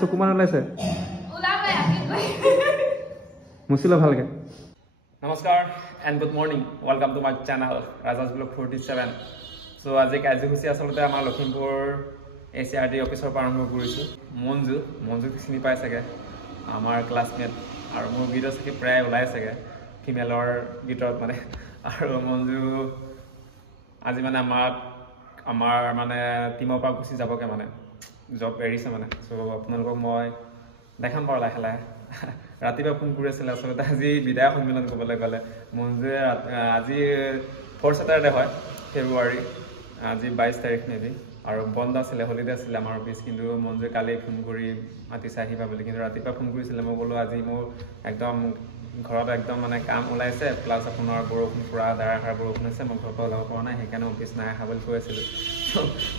চকুমান ওলাইছে মুছিলো ভালকে নমস্কাৰ and good morning welcome to my channel ৰাজাজ ব্লগ 47 সো আজি কাৰ্যসূচী আচলতে আমাৰ লখিমপুৰ এচিআৰডি অফিচৰ পৰা আৰম্ভ কৰিছোঁ মঞ্জু চিনি পাই চাগে আমাৰ ক্লাছমেট আৰু মোৰ ভিডিঅ' চাগে প্ৰায় ওলাই চাগে ফিমেলৰ ভিতৰত মানে আৰু মঞ্জু আজি মানে আমাৰ মানে টিমৰ পৰা গুচি যাবগে মানে জব এৰিছে মানে সো আপোনালোকক মই দেখাম বাৰু লাহে লাহে ৰাতিপুৱা ফোন কৰি আছিলে আচলতে আজি বিদায় সন্মিলন ক'বলৈ গ'লে মঞ্জুৱে আজি 4th Saturday হয় ফেব্ৰুৱাৰী আজি 22 তাৰিখ মেবি আৰু বন্ধ আছিলে হলিডে আছিলে আমাৰ অফিচ কিন্তু মঞ্জুৱে কালি ফোন কৰি মাতিছে আহিবা বুলি কিন্তু ৰাতিপুৱা ফোন কৰিছিলে মই ক'লো আজি মোৰ একদম ঘৰত একদম মানে কাম ওলাইছে প্লাছ আপোনাৰ বৰষুণ পুৰা ধাৰাসাৰ বৰষুণ আছে মই ঘৰৰ পৰা ওলাব পৰা নাই সেইকাৰণে অফিচ নাই অহা বুলি কৈ আছিলোঁ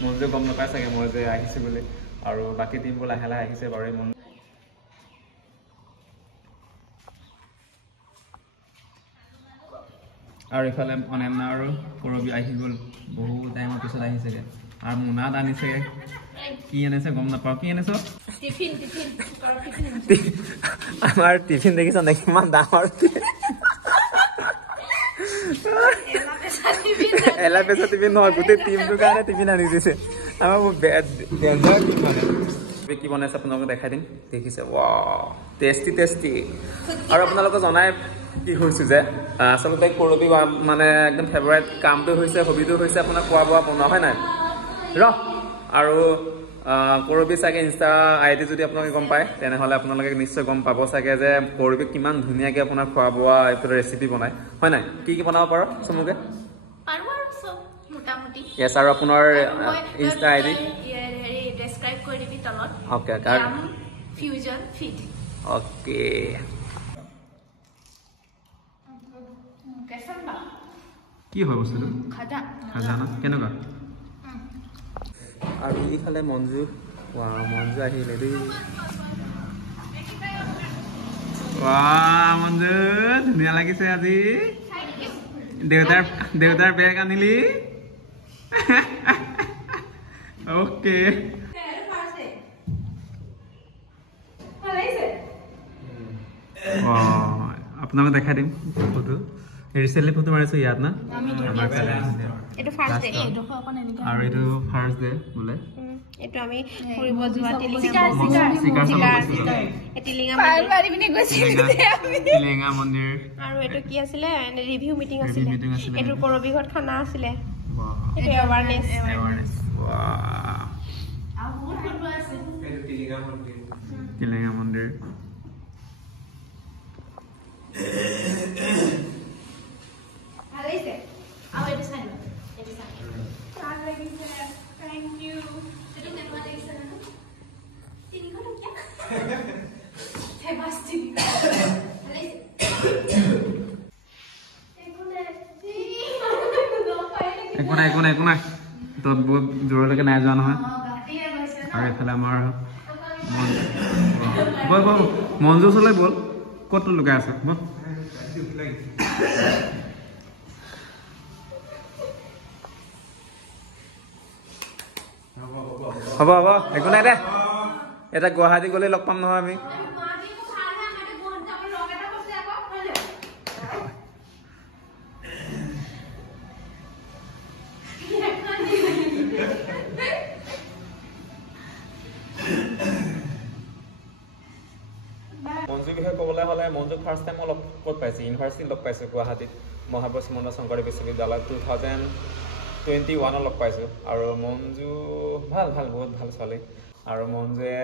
মঞ্জু গম নাপাই চাগে মই যে আহিছোঁ বুলি আৰু বাকী টিমবোৰ লাহে লাহে আহিছে বাৰু মন আৰু ইফালে অনন্যা আৰু কৰবী আহি গ'ল বহু টাইমৰ পিছত আহিছেগে আৰু মুনাত আনিছেগে কি আনিছে গম নাপাওঁ কি আনিছ আমাৰ টিফিন দেখিছ নে কিমান ডাঙৰ এলা পেচা টিফিন নহয় গোটেই টিমটোৰ কাৰণে টিফিন আনি দিছে আমাৰ ডেঞ্জাৰ টিম মানে কি বনাইছে আপোনালোকক দেখাই দিম দেখিছে ৱাও টেষ্টি আৰু আপোনালোকক জনাই কি হৈছে যে আচলতে কৰবী মানে একদম ফেভাৰিট কামটো হৈছে হবিটো হৈছে আপোনাৰ খোৱা বোৱা বনোৱা হয় নাই আৰু কৰবী চাগে ইনষ্টা আইডি যদি আপোনালোকে গম পায় তেনেহ'লে আপোনালোকে নিশ্চয় গম পাব চাগে যে কৰবী কিমান ধুনীয়াকৈ আপোনাৰ খোৱা বোৱা এইটো ৰেচিপি বনায় হয় নাই কি বনাব পাৰ চমুকে yes আৰু আপোনাৰ ইনষ্টা আইডি ডেছক্ৰাইব কৰি দিবি তলত ওকে ফিউজন ফিট ওকে কি হয় বস্তুটো খাজা না কেনেকুৱা আৰু ইফালে মঞ্জু আহিলে দেই মঞ্জু ধুনীয়া লাগিছে আজি দেউতাৰ বেগ আনিলি ওকে আপোনালোক দেখাই দিম ফটো ৰিচেণ্টলি ফটো মাৰিছো ইয়াত না আৰু এইটো ফাৰ্ষ্ট ডে বোলে এটো আমি ফুৰিব যোৱা টিলিঙা মন্দিৰ আৰু এটো কি আছিলে ৰিভিউ মিটিং আছিলে এটো কৰবী ঘৰত খানা আছিলে এটো এৱাৰনেছ আৰু বহুত ফটো আছে এটো টিলিঙা মন্দিৰ একো নাই তত বহুত দূৰলৈকে নাই যোৱা নহয় আৰু এইফালে আমাৰ মঞ্জু ওচৰলৈ ব'ল ক'ত লুকাই আছে হ'ব একো নাই দে এটা গুৱাহাটী গ'লে লগ পাম নহয় আমি মঞ্জুৰ বিষয়ে ক'বলৈ হ'লে মঞ্জু ফাৰ্ষ্ট টাইম মই ক'ত পাইছোঁ ইউনিভাৰ্চিটিত লগ পাইছোঁ গুৱাহাটীত মহাবস্মন শংকৰদেৱ বিশ্ববিদ্যালয় 2021 লগ পাইছোঁ আৰু মঞ্জু ভাল বহুত ভাল ছোৱালী আৰু মঞ্জুৱে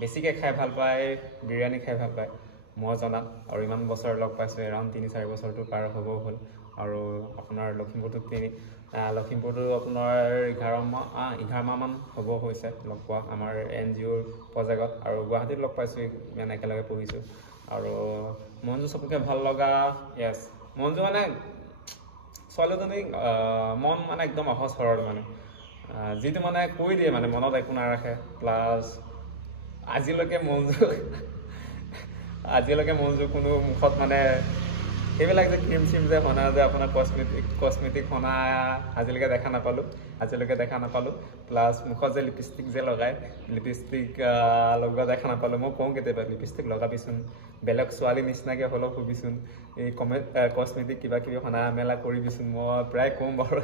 বেছিকৈ খাই ভাল পায় বিৰিয়ানী খাই ভাল পায় মই জনাত আৰু ইমান বছৰ লগ পাইছোঁ এৰাউণ্ড 3-4 বছৰটো পাৰ হ'ব হ'ল আৰু আপোনাৰ লখিমপুৰটো আপোনাৰ 11 মাহমান হ'ব হৈছে লগ পোৱা আমাৰ NGOৰ প্ৰজেক্টত আৰু গুৱাহাটীত লগ পাইছোঁ মানে একেলগে পঢ়িছোঁ আৰু মঞ্জু চবকে ভাল লগা য়েছ মঞ্জু মানে ছোৱালীজনী মন মানে একদম সহজ সৰল মানে যিটো মানে কৈ দিয়ে মানে মনত একো নাৰাখে প্লাছ আজিলৈকে মঞ্জু কোনো মুখত মানে এইবিলাক যে ক্ৰীম চিম যে সনা যে আপোনাৰ কচমেটিক সনা আজিলৈকে দেখা নাপালোঁ প্লাছ মুখত যে লিপষ্টিক যে লগায় লিপষ্টিক লগোৱা দেখা নাপালোঁ মই কওঁ কেতিয়াবা লিপষ্টিক লগাবিচোন বেলেগ ছোৱালী নিচিনাকৈ হ'লেও খুবিচোন এই কচমেটিক কিবা কিবি সনা মেলা কৰিবিচোন মই প্ৰায় কওঁ বাৰু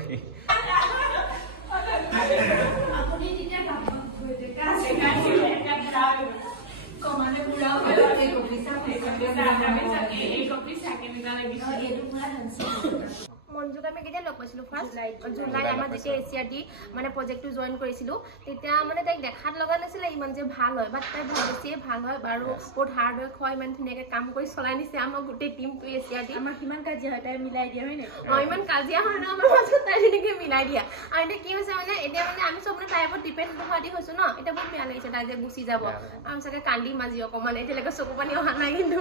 মঞ্জুক আমি কেতিয়া লগ পাইছিলোঁ ফাৰ্ষ্ট জুলাই আমাৰ যেতিয়া এছিয়াটি মানে প্ৰজেক্টটো জইন কৰিছিলোঁ তেতিয়া মানে তাইক দেখাত লগা নাছিলে ইমান যে ভাল হয় বাট তাই বেছিয়ে ভাল হয় বাৰু বহুত হাৰ্ড ৱৰ্ক হয় ইমান ধুনীয়াকৈ কাম কৰি চলাই নিছে আমাৰ গোটেই টিমটো এছিয়াটি আমাৰ সিমান কাজিয়া হয় তাই মিলাই দিয়ে হয় নাই ইমান কাজিয়া হয় ন আমাৰ মাজত তাই ধুনীয়াকৈ মিলাই দিয়া আৰু এতিয়া কি হৈছে মানে এতিয়া মানে আমি চব মানে তাইৰ ওপৰত ডিপেণ্ড হোৱা দি হৈছোঁ ন এতিয়া বহুত বেয়া লাগিছে তাই যে গুচি যাব আমি চাগে কান্দি মাজি অকণমান এতিয়ালৈকে চকু পানী অহা নাই কিন্তু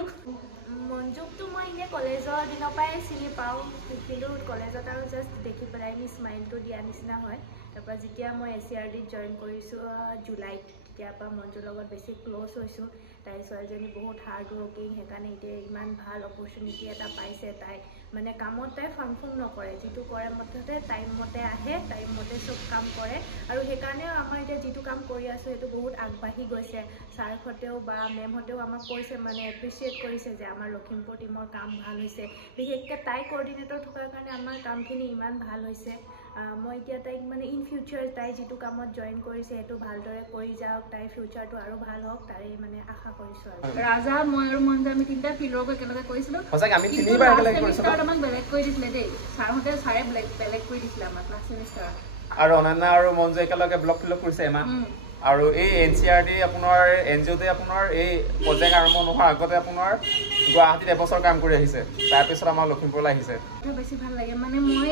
মঞ্জুকটো মই এনেই কলেজৰ দিনৰ পৰাই চিনি পাওঁ কিন্তু কলেজত আৰু জাষ্ট দেখি পেলাই আমি স্মাইলটো দিয়া নিচিনা হয় তাৰপৰা যেতিয়া মই এছিয়াৰডিত জইন কৰিছোঁ জুলাইত তেতিয়াৰ পৰা মঞ্জুৰ লগত বেছি ক্ল'জ হৈছোঁ তাই ছোৱালীজনী বহুত হাৰ্ড ৱৰ্কিং সেইকাৰণে এতিয়া ইমান ভাল অপৰচুনিটি এটা পাইছে তাই মানে কামত তাই ফাংফুং নকৰে যিটো কৰে মুঠতে টাইমমতে আহে টাইমমতে চব কাম কৰে আৰু সেইকাৰণেও আমাৰ এতিয়া যিটো কাম কৰি আছোঁ সেইটো বহুত আগবাঢ়ি গৈছে ছাৰহঁতেও বা মেমহঁতেও আমাক কৈছে মানে এপ্ৰিচিয়েট কৰিছে যে আমাৰ লখিমপুৰ টীমৰ কাম ভাল হৈছে বিশেষকৈ তাই কোঅৰ্ডিনেটৰ থকাৰ কাৰণে আমাৰ কামখিনি ইমান ভাল হৈছে মই এতিয়া তাইক মানে ইন ফিউচাৰ তাই যিটো কামত জইন কৰিছে সেইটো ভালদৰে কৰি যাওক তাইৰ ফিউচাৰটো আৰু ভাল হওক তাৰে মানে আশা কৰিছোঁ আৰু ৰাজা মই আৰু মঞ্জু আমি তিনিটা ফিল্ডৱৰ্ক একেলগে কৰিছিলোঁ আমাক বেলেগ কৰি দিছিলে দেই ছাৰে বেলেগ কৰি দিছিলে আমাক লাষ্ট ছেমিষ্টাৰত আৰু অনন্যা আৰু মঞ্জু একেলগে ব্লক ফিল্ডৱৰ্ক কৰিছে এমাহ আৰু এই NCRD আপোনাৰ NGOতে আপোনাৰ এই প্ৰজেক্ট আৰম্ভ নোহোৱাৰ আগতে আপোনাৰ গুৱাহাটীত এবছৰ কাম কৰি আহিছে তাৰপিছত আমাৰ লখিমপুৰলৈ আহিছে বেছি ভাল লাগে মানে মই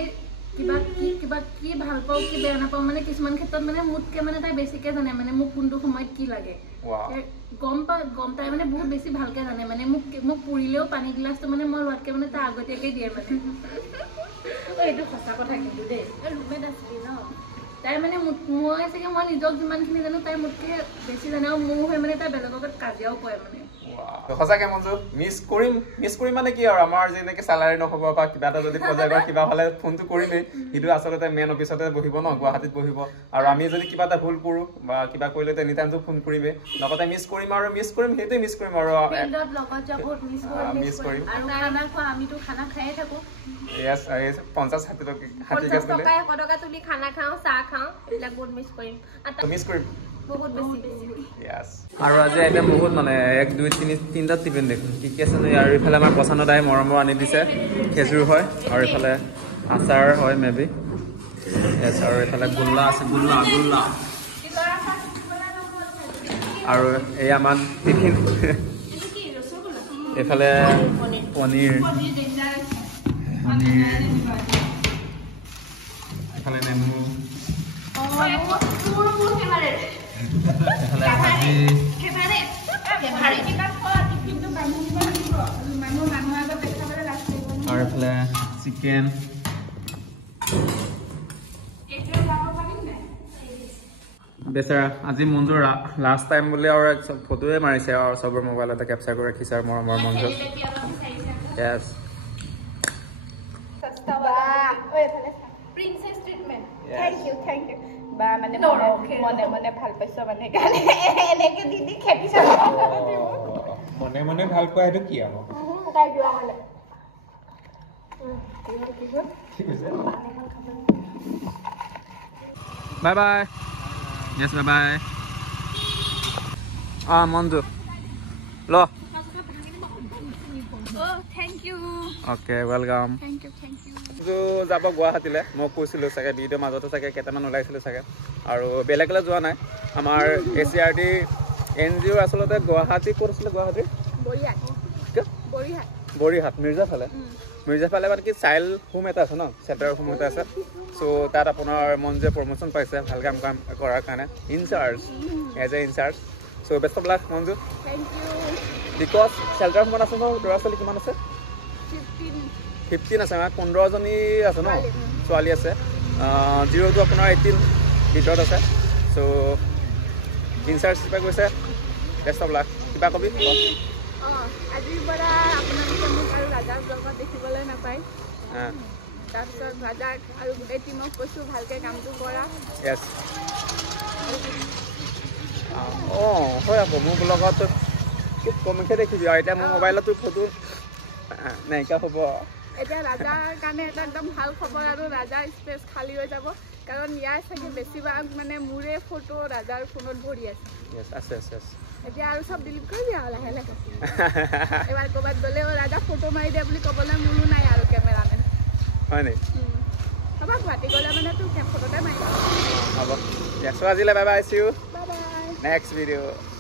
কিবা কি ভাল পাওঁ কি বেয়া নাপাওঁ মানে কিছুমান ক্ষেত্ৰত মানে মোতকৈ মানে তাই বেছিকৈ জানে মানে মোক কোনটো সময়ত কি লাগে গম তাই মানে বহুত বেছি ভালকৈ জানে মানে মোক পুৰিলেও পানী গিলাচটো মানে মই লোৱাতকৈ মানে তাই আগতীয়াকৈ দিয়ে মানে এইটো সঁচা কথা কিন্তু দেই ৰুমেট আছিলি ন তাই মানে মই চাগে মই নিজক যিমানখিনি জানো তাই মোতকৈ বেছি জানে আৰু মোৰ হৈ মানে তাই বেলেগৰ লগত কাজিয়াও কৰে মানে সঁচাকে মঞ্জু মিছ কৰিম মানে কি আৰু আমাৰ যেনেকৈ চেলাৰী নহ'ব বা কিবা এটা যদি প্ৰজেক্টৰ কিবা হ'লে ফোনটো কৰিমেই সেইটো আচলতে মেইন অফিচতে বহিব ন গুৱাহাটীত বহিব আৰু আমি যদি কিবা এটা ভুল কৰোঁ বা কিবা কৰিলে এনি টাইমটো ফোন কৰিমেই লগতে মিছ কৰিম সেইটোৱে মিছ কৰিম আৰু মিছ কৰিম আমিতো খানা খায়ে থাকোঁ 50-60 টকা তুলি খানা খাওঁ চাহ খাওঁ এইবিলাক বহুত মিছ কৰিম বহুত বেছি আৰু আজি একদম বহুত মানে 1 2 3 3টা টিফিন দেখোন কি আছে ন আৰু ইফালে আমাৰ পছন্দদাই মৰমৰ আনি দিছে খেজুৰ হয় আৰু ইফালে আচাৰ হয় মেবি এছ আৰু ইফালে গোল্লা আছে গোল্লা আৰু এই আমাৰ টিফিন এইফালে পনীৰ এফালে নেমু আৰু এইফালে চিকেন বেচাৰা আজি মঞ্জুৰ লাষ্ট টাইম বুলি আৰু ফটোৱে মাৰিছে আৰু চবৰ মোবাইলতে কেপচাৰ কৰি ৰাখিছে আৰু মৰমৰ মঞ্জু য়েছ Thank you. বা মানে মনে ভাল পাইছো মানে গানে এনেকে দিদি খেতি চাব মনে ভাল পায় সেইটো কি আৰু তাই যোৱা হলে bye bye yes bye bye Manju ল thank you okay welcome thank you যাব গুৱাহাটীলৈ মই কৈছিলোঁ চাগে ভিডিঅ'ৰ মাজতে চাগে কেইটামান ওলাইছিলোঁ চাগে আৰু বেলেগলৈ যোৱা নাই আমাৰ ACRD NGO আচলতে গুৱাহাটী ক'ত আছিলে গুৱাহাটীৰ বৰিহাট মিৰ্জা ফালে মানে কি চাইল্ড হোম এটা আছে ন চেণ্টাৰ হোম এটা আছে চ' তাত আপোনাৰ মঞ্জুৱে প্ৰমোশ্যন পাইছে ভাল কাম কৰাৰ কাৰণে ইনচাৰ্জ এজ এ ইনচাৰ্জ চ' best of luck Manju because shelter হোমত আছে ন ল'ৰা ছোৱালী কিমান আছে 15 আছে মানে 15জনী আছে ন ছোৱালী আছে 0 to আপোনাৰ 18 ভিতৰত আছে চ' ইনচাৰ্জ হিচাপে গৈছে বেষ্ট অফ লাক কিবা কবি আজিৰ পৰা আপোনালোকে মোক আৰু ৰাজা ব্লগত দেখিবলৈ নাপায় তাৰপিছত ৰাজাক আৰু গোটেই টিমক কৈছোঁ ভালকৈ কামটো কৰা য়েছ হয় আকৌ মোৰ ব্লগত খুব কমকৈ দেখিবি আৰু এতিয়া মোৰ মোবাইলতো ফটো নাইকিয়া হ'ব এতিয়া ৰাজাৰ কাৰণে এটা একদম ভাল খবৰ আৰু ৰাজাৰ স্পেচ খালী হৈ যাব কাৰণ ইয়াৰ চাগে বেছিভাগ মানে মোৰে ফটো ৰাজাৰ ফোনত ভৰি আছে এতিয়া আৰু চব ডিলিট কৰি দিয়া লাহে লাহে এবাৰ ক'ৰবাত গ'লেও ৰাজা ফটো মাৰি দিয়া বুলি ক'বলৈ মোৰো নাই আৰু কেমেৰামেন হয় নেকি হ'ব গুৱাহাটী গ'লে মানে তোৰ ফটোতে মাৰি হ'ব আজিলৈ bye bye see you bye bye next video'